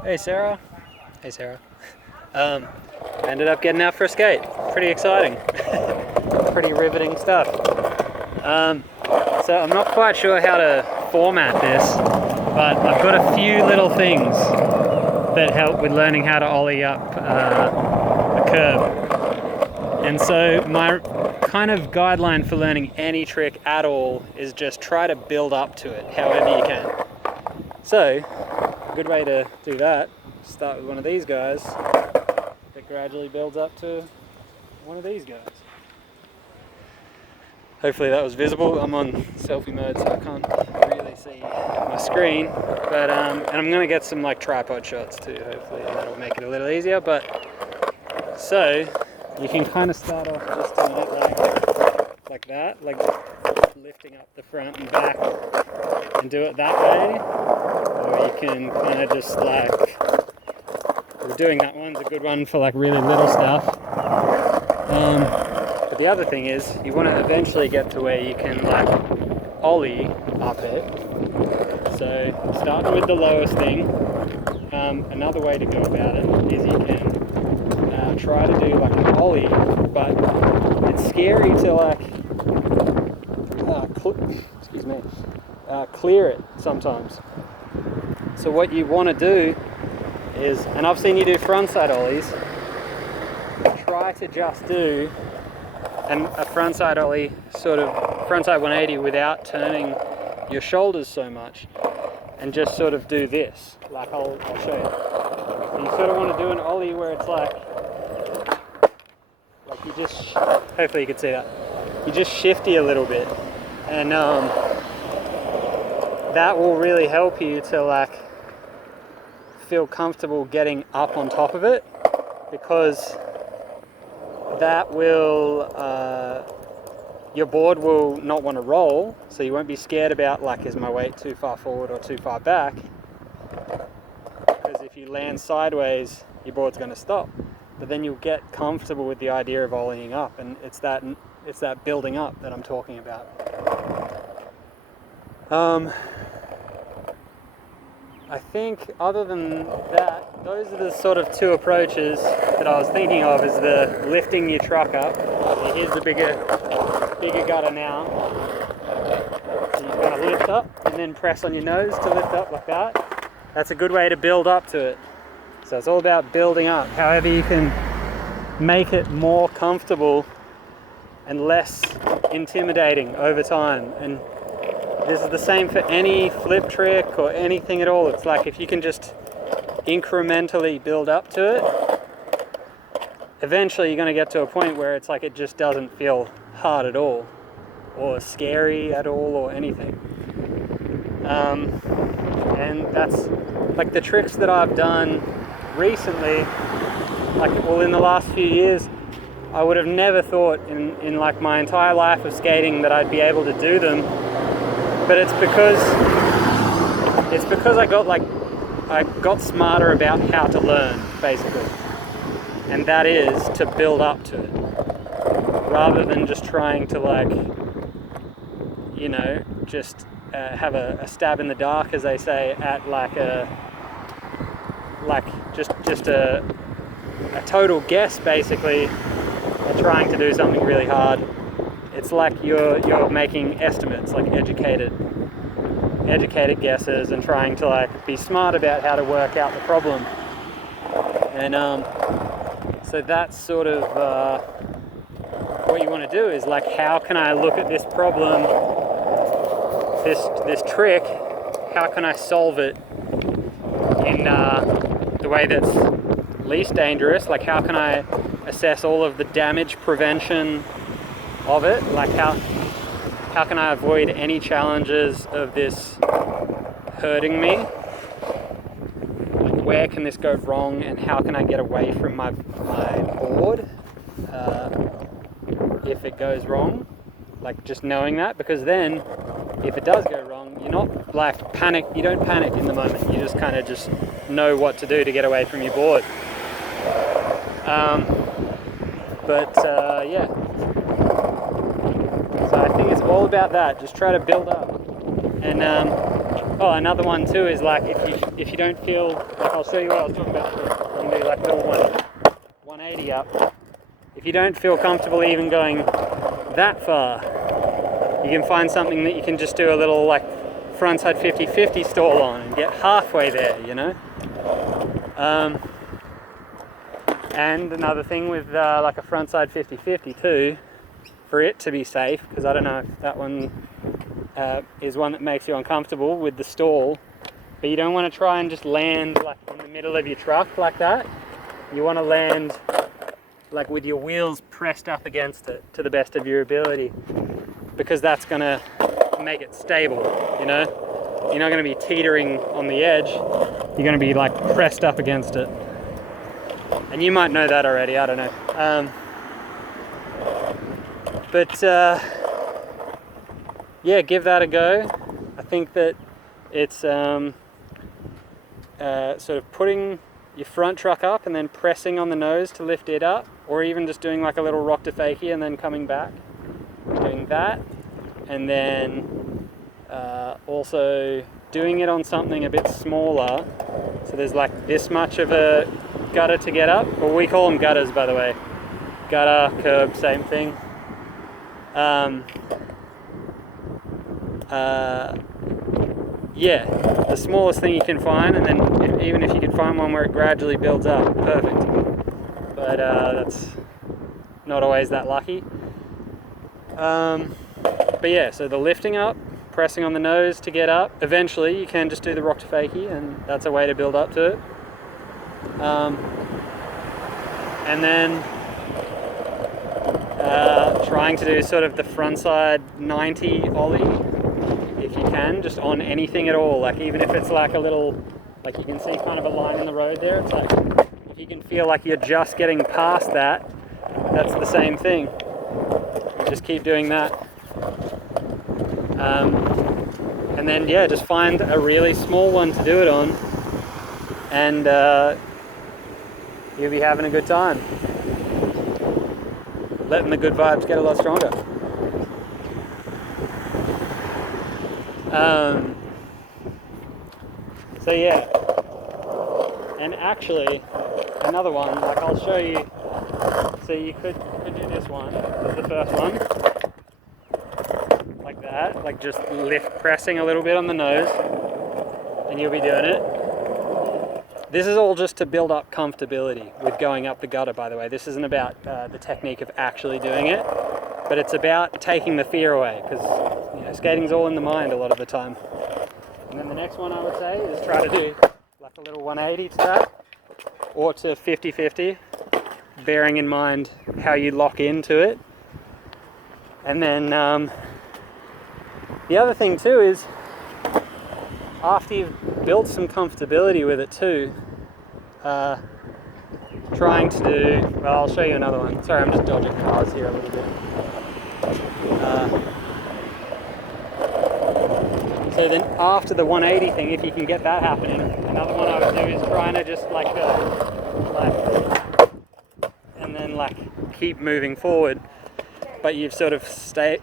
Hey Sarah. Hey Sarah. I ended up getting out for a skate. Pretty exciting. Pretty riveting stuff. So I'm not quite sure how to format this, but I've got a few little things that help with learning how to ollie up a curb. And so my kind of guideline for learning any trick at all is just try to build up to it however you can. So a good way to do that, start with one of these guys that gradually builds up to one of these guys. Hopefully that was visible. I'm on selfie mode so I can't really see my screen, but and I'm gonna get some like tripod shots too, hopefully that'll make it a little easier. But so you can kind of start off just doing it like that, like lifting up the front and back and do it that way, or you can kind of just like, doing that one's a good one for like really little stuff. But the other thing is you want to eventually get to where you can like ollie up it. So starting with the lowest thing, another way to go about it is you can try to do like an ollie, but it's scary to like clear it sometimes. So what you want to do is, and I've seen you do frontside ollies, try to just do a frontside ollie, sort of frontside 180 without turning your shoulders so much, and just sort of do this, like I'll show you. And you sort of want to do an ollie where it's like you just, hopefully you can see that, you just shifty a little bit, and that will really help you to like feel comfortable getting up on top of it, because that will your board will not want to roll, so you won't be scared about like, is my weight too far forward or too far back, because if you land sideways your board's going to stop. But then you'll get comfortable with the idea of ollieing up, and it's that building up that I'm talking about. I think other than that, those are the sort of two approaches that I was thinking of, is the lifting your truck up. So here's the bigger gutter now. So you're going to lift up and then press on your nose to lift up like that. That's a good way to build up to it. So it's all about building up. However you can make it more comfortable and less intimidating over time. And this is the same for any flip trick or anything at all. It's like if you can just incrementally build up to it, eventually you're going to get to a point where it's like it just doesn't feel hard at all, or scary at all, or anything. And that's like the tricks that I've done recently, like, well, in the last few years, I would have never thought in like my entire life of skating that I'd be able to do them. But it's because I got smarter about how to learn, basically. And that is to build up to it, rather than just trying to like, you know, just have a stab in the dark, as they say, at like just a total guess, basically, at trying to do something really hard. It's like you're making estimates, like educated guesses, and trying to like be smart about how to work out the problem. And so that's sort of what you want to do, is like, how can I look at this problem, this trick, how can I solve it in the way that's least dangerous? Like, how can I assess all of the damage prevention of it? Like, how can I avoid any challenges of this hurting me? Like, where can this go wrong, and how can I get away from my board if it goes wrong? Like, just knowing that, because then if it does go wrong, you're not like you don't panic in the moment, you just kind of just know what to do to get away from your board. Yeah, so I think it's all about that. Just try to build up, and Oh, another one too is like if you don't feel like, I'll show you what I was talking about. You can do like a little 180 up. If you don't feel comfortable even going that far, you can find something that you can just do a little like frontside 50-50 stall on and get halfway there, you know. And another thing with like a frontside 50-50 too, for it to be safe, because I don't know if that one is one that makes you uncomfortable with the stall, but you don't want to try and just land like in the middle of your truck like that. You want to land like with your wheels pressed up against it to the best of your ability, because that's going to make it stable, you know. You're not going to be teetering on the edge, you're going to be like pressed up against it. And you might know that already, I don't know. Yeah, give that a go. I think that it's sort of putting your front truck up and then pressing on the nose to lift it up, or even just doing like a little rock to fakie and then coming back. Doing that, and then also doing it on something a bit smaller. So there's like this much of a gutter to get up, or we call them gutters, by the way. Gutter, curb, same thing. Yeah, the smallest thing you can find, and then even if you can find one where it gradually builds up, perfect. But that's not always that lucky. But yeah, so the lifting up, pressing on the nose to get up. Eventually you can just do the rock to fakie, and that's a way to build up to it. And then trying to do sort of the frontside 90 ollie, if you can, just on anything at all. Like even if it's like a little, like you can see kind of a line in the road there, it's like, if you can feel like you're just getting past that, that's the same thing. Just keep doing that. And then yeah, just find a really small one to do it on, and you'll be having a good time. Letting the good vibes get a lot stronger. So yeah, and actually another one, like I'll show you. So you could do this one, this is the first one, like that, like just lift pressing a little bit on the nose, and you'll be doing it. This is all just to build up comfortability with going up the gutter, by the way. This isn't about the technique of actually doing it, but it's about taking the fear away, because you know, skating's all in the mind a lot of the time. And then the next one I would say is try to do like a little 180 to that, or to 50-50, bearing in mind how you lock into it. And then the other thing too is, after you've built some comfortability with it too, trying to do, well, I'll show you another one. Sorry, I'm just dodging cars here a little bit. So then after the 180 thing, if you can get that happening, another one I would do is trying to just like and then like keep moving forward, but you've sort of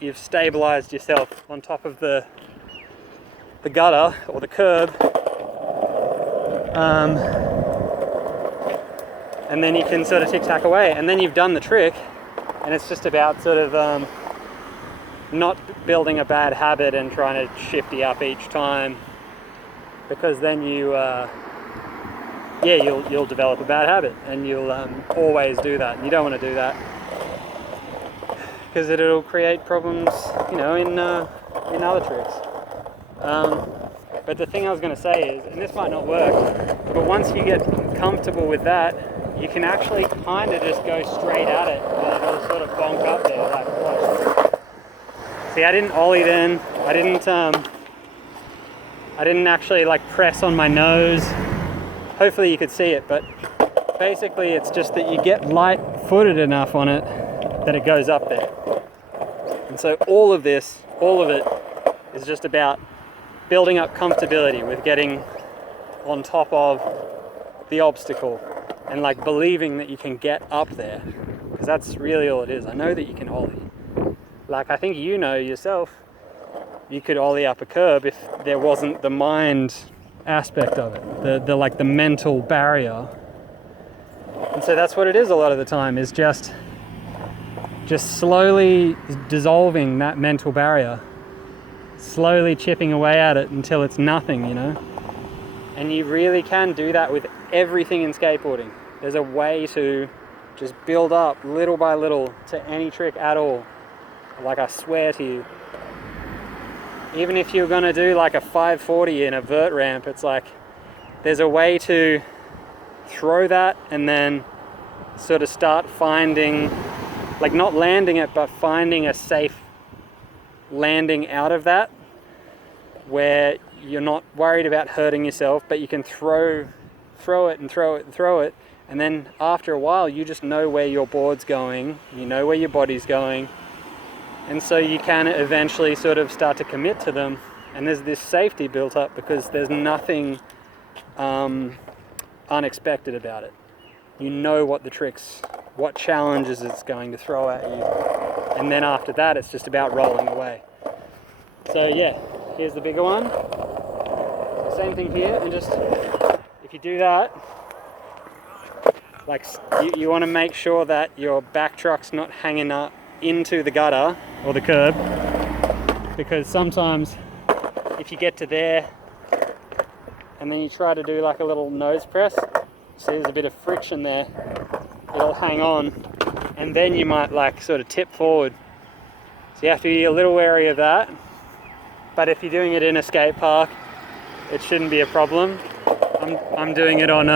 you've stabilized yourself on top of the gutter or the curb, and then you can sort of tic-tac away, and then you've done the trick, and it's just about sort of not building a bad habit and trying to shifty up each time, because then you you'll develop a bad habit, and you'll always do that, and you don't want to do that, because it'll create problems, you know, in other tricks. But the thing I was going to say is, and this might not work, but once you get comfortable with that, you can actually kind of just go straight at it, and it'll sort of bonk up there, like, watch. See, I didn't ollie then, I didn't actually like press on my nose. Hopefully you could see it, but basically it's just that you get light-footed enough on it that it goes up there. And so all of it is just about building up comfortability with getting on top of the obstacle, and like believing that you can get up there, because that's really all it is. I know that you can ollie. Like, I think you know yourself, you could ollie up a curb if there wasn't the mind aspect of it, the like the mental barrier. And so that's what it is a lot of the time, is just slowly dissolving that mental barrier, slowly chipping away at it until it's nothing, you know. And you really can do that with everything in skateboarding. There's a way to just build up little by little to any trick at all. Like, I swear to you, even if you're gonna do like a 540 in a vert ramp, it's like there's a way to throw that and then sort of start finding, like, not landing it, but finding a safe landing out of that, where you're not worried about hurting yourself, but you can throw it and throw it and throw it, and then after a while you just know where your board's going, you know where your body's going, and so you can eventually sort of start to commit to them, and there's this safety built up because there's nothing unexpected about it. You know what the tricks, what challenges it's going to throw at you, and then after that it's just about rolling away. So yeah, here's the bigger one. Same thing here, and just if you do that, like, you want to make sure that your back truck's not hanging up into the gutter or the curb, because sometimes if you get to there and then you try to do like a little nose press, see there's a bit of friction there, it'll hang on, and then you might like sort of tip forward. So you have to be a little wary of that, but if you're doing it in a skate park, it shouldn't be a problem. I'm doing it on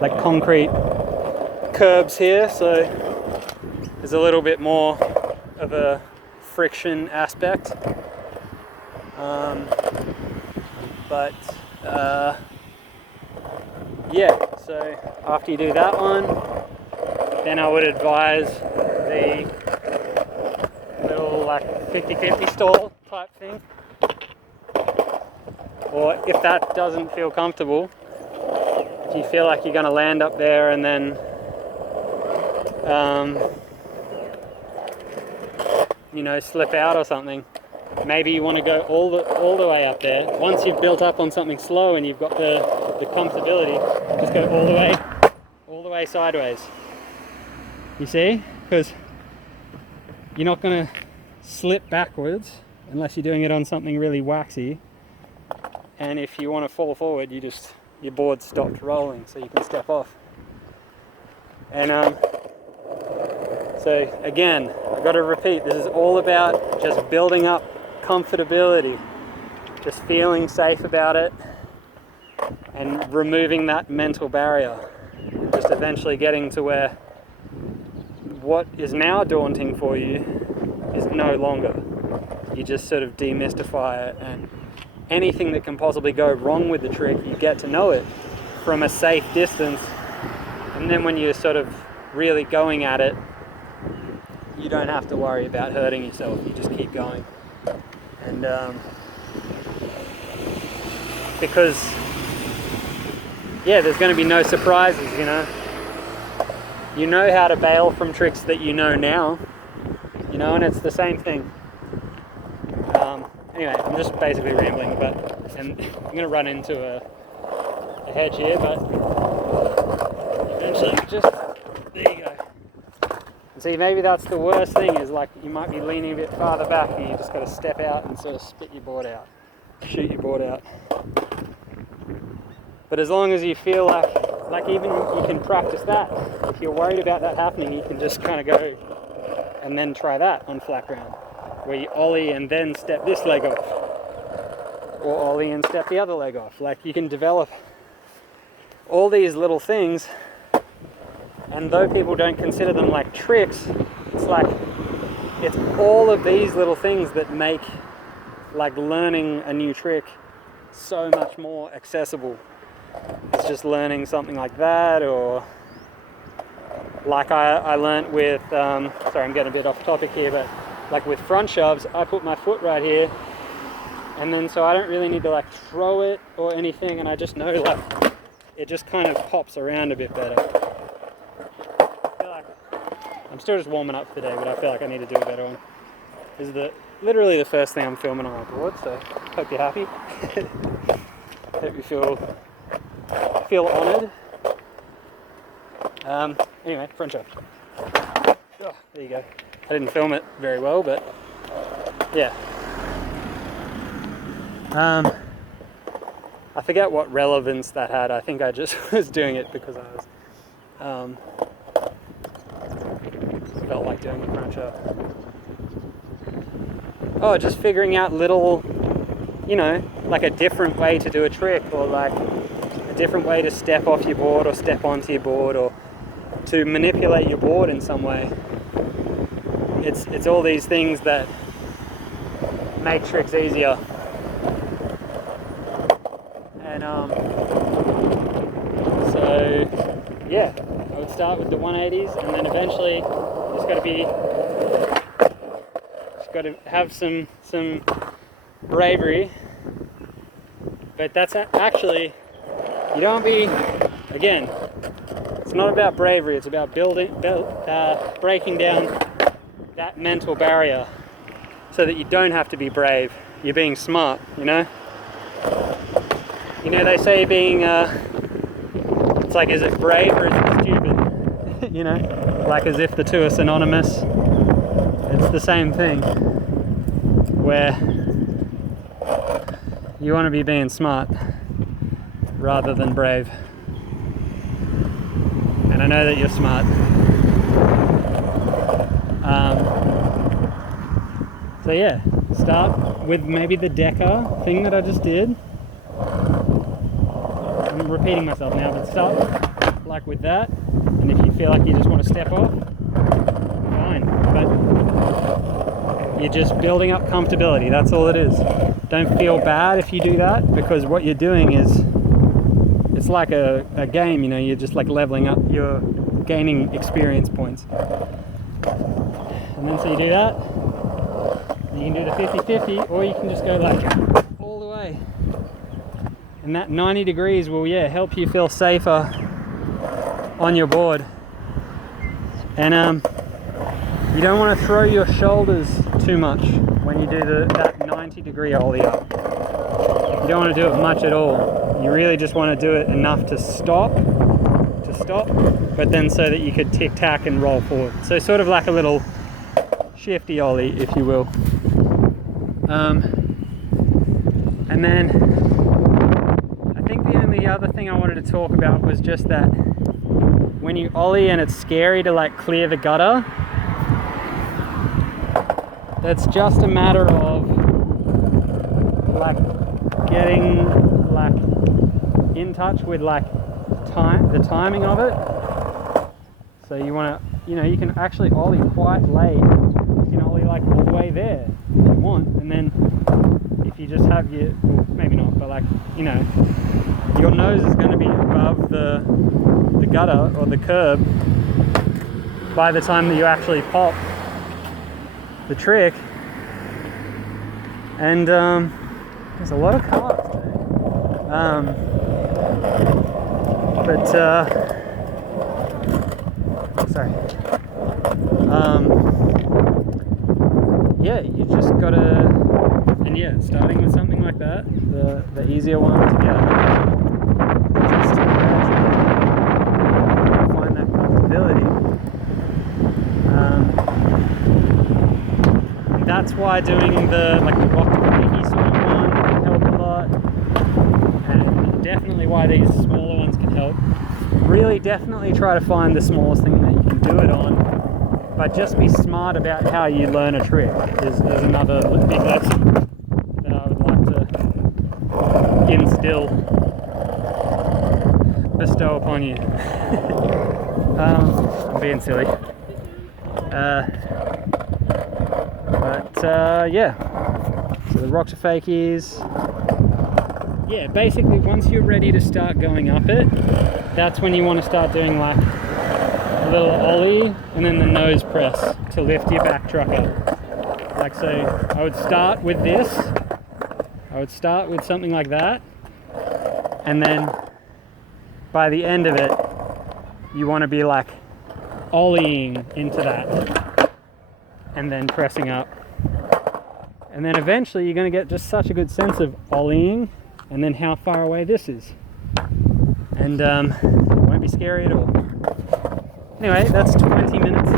like concrete curbs here, so there's a little bit more of a friction aspect. But yeah, so after you do that one, then I would advise the little like 50-50 stall type thing. Or if that doesn't feel comfortable, if you feel like you're going to land up there and then you know, slip out or something, maybe you want to go all the way up there. Once you've built up on something slow and you've got the comfortability, just go all the way sideways. You see? Because you're not going to slip backwards unless you're doing it on something really waxy. And if you want to fall forward, your board stopped rolling, so you can step off. And so again, I've got to repeat, this is all about just building up comfortability, just feeling safe about it, and removing that mental barrier, and just eventually getting to where what is now daunting for you is no longer. You just sort of demystify it, and anything that can possibly go wrong with the trick, you get to know it from a safe distance, and then when you're sort of really going at it, you don't have to worry about hurting yourself. You just keep going. And because yeah, there's going to be no surprises, you know. You know how to bail from tricks that you know now, you know, and it's the same thing. Anyway, I'm just basically rambling, and I'm going to run into a hedge here, but eventually there you go. And see, maybe that's the worst thing, is like you might be leaning a bit farther back and you just got to step out and sort of spit your board out, shoot your board out. But as long as you feel like even you can practice that. If you're worried about that happening, you can just kind of go and then try that on flat ground, where you ollie and then step this leg off, or ollie and step the other leg off. Like, you can develop all these little things, and though people don't consider them like tricks, it's all of these little things that make like learning a new trick so much more accessible. It's just learning something like that, or like I learnt with, sorry, I'm getting a bit off topic here, but like with front shoves, I put my foot right here, and then so I don't really need to like throw it or anything, and I just know like it just kind of pops around a bit better. I feel like I'm still just warming up today, but I feel like I need to do a better one. is literally the first thing I'm filming on my board, so hope you're happy. Hope you feel honoured. Anyway, front shot. Oh, there you go. I didn't film it very well, but yeah. I forget what relevance that had. I think I just was doing it because I was felt like doing a front shot. Oh, just figuring out little, you know, like a different way to do a trick, or like a different way to step off your board or step onto your board, or to manipulate your board in some way. It's all these things that make tricks easier. And so yeah, I would start with the 180s, and then eventually just got to have some bravery. But that's actually, you don't be, again, it's not about bravery, it's about breaking down that mental barrier so that you don't have to be brave. You're being smart, you know? You know, they say being, it's like, is it brave or is it stupid? You know? Like as if the two are synonymous. It's the same thing. Where you want to be being smart rather than brave. And I know that you're smart. So yeah, start with maybe the decker thing that I just did. I'm repeating myself now, but start like with that. And if you feel like you just want to step off, fine. But you're just building up comfortability, that's all it is. Don't feel bad if you do that, because what you're doing is, it's like a game, you know, you're just like leveling up, you're gaining experience points. And then so you do that, you can do the 50-50, or you can just go like all the way. And that 90 degrees will, yeah, help you feel safer on your board. And you don't want to throw your shoulders too much when you do that 90-degree ollie up. You don't want to do it much at all. You really just want to do it enough to stop, but then so that you could tic-tac and roll forward. So sort of like a little shifty ollie, if you will. And then I think the only other thing I wanted to talk about was just that when you ollie and it's scary to like clear the gutter, that's just a matter of like getting like in touch with like the timing of it. So you want to, you know, you can actually ollie quite late. You can ollie like all the way there if you want, and then if you just have your, well, maybe not, but like, you know, your nose is going to be above the gutter or the curb by the time that you actually pop the trick. And there's a lot of cars there. Sorry. Yeah, you just gotta, and yeah, starting with something like that, the easier one to get, just to find that comfortability. And that's why doing the rock to fakie sort of one can help a lot, and definitely why these smaller ones can help. Really definitely try to find the smallest thing that you can do it on, but just be smart about how you learn a trick is another big lesson that I would like to bestow upon you. I'm being silly. Yeah, so the rock to fakies, yeah, basically once you're ready to start going up it, that's when you want to start doing like a little ollie and then the nose press to lift your back truck up. Like so, I would start with this, I would start with something like that, and then by the end of it, you want to be like ollieing into that and then pressing up. And then eventually you're going to get just such a good sense of ollieing and then how far away this is. And it won't be scary at all. Anyway, that's 20 minutes.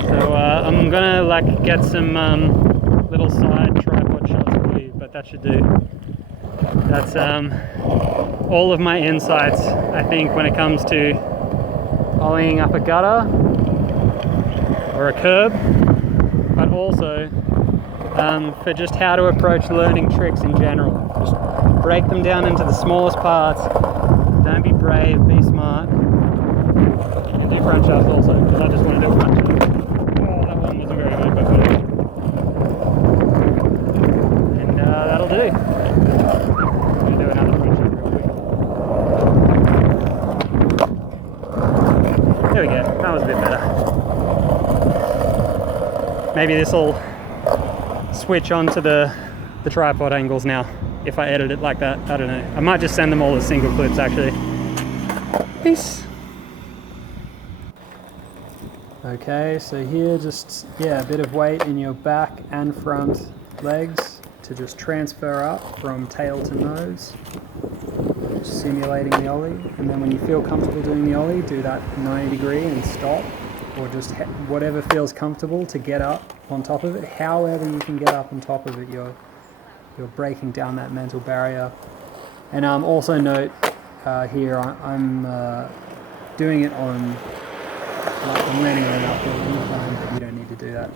So I'm gonna like get some little side tripod shots for you, but that should do. That's all of my insights, I think, when it comes to ollieing up a gutter or a curb, but also for just how to approach learning tricks in general. Just break them down into the smallest parts. Don't be brave, be smart. You can do front shafts also, because I just want to do a front shaft. Oh, that one wasn't very good, but whatever. And that'll do. I'm going to do another front shaft real quick. There we go, that was a bit better. Maybe this will switch onto the tripod angles now, if I edit it like that. I don't know. I might just send them all as single clips actually. Peace. Okay, so here just, a bit of weight in your back and front legs to just transfer up from tail to nose, just simulating the ollie. And then when you feel comfortable doing the ollie, do that 90 degree and stop, or just whatever feels comfortable to get up on top of it. However you can get up on top of it, you're breaking down that mental barrier. And also note here, I'm doing it on, I'm landing on an uphill incline, but you don't need to do that.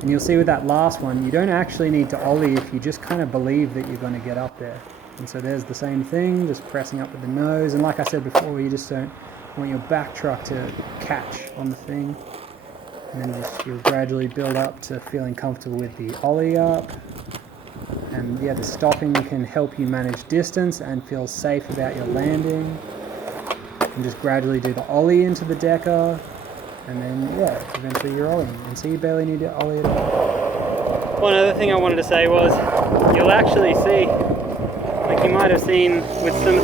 And you'll see with that last one, you don't actually need to ollie if you just kind of believe that you're going to get up there. And so there's the same thing, just pressing up with the nose. And like I said before, you just don't want your back truck to catch on the thing. And then you'll gradually build up to feeling comfortable with the ollie up. And the stopping can help you manage distance and feel safe about your landing. And just gradually do the ollie into the decker. And then, eventually you're ollieing. And so you barely need to ollie at all. One other thing I wanted to say was, you'll actually see, like you might have seen with some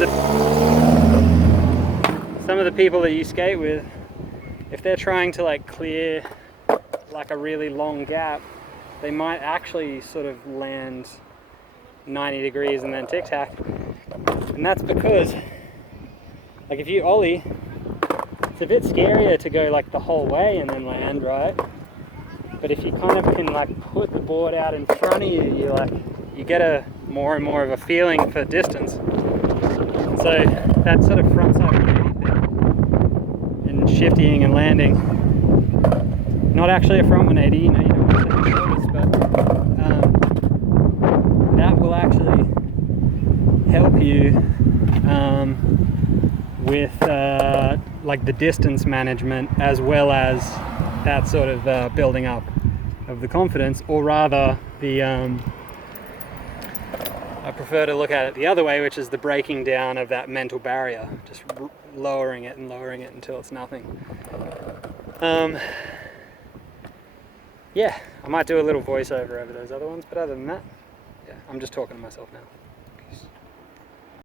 of the people that you skate with, if they're trying to like clear like a really long gap, they might actually sort of land 90 degrees and then tic-tac. And that's because, like if you ollie, it's a bit scarier to go like the whole way and then land, right? But if you kind of can like put the board out in front of you, you get a more and more of a feeling for distance. So that sort of front side and shifting and landing, not actually a front 180, you don't want to set the shoulders, but that will actually help you with like the distance management, as well as that sort of building up of the confidence, or rather the I prefer to look at it the other way, which is the breaking down of that mental barrier, just lowering it and lowering it until it's nothing. I might do a little voiceover over those other ones, but other than that, I'm just talking to myself now. Peace.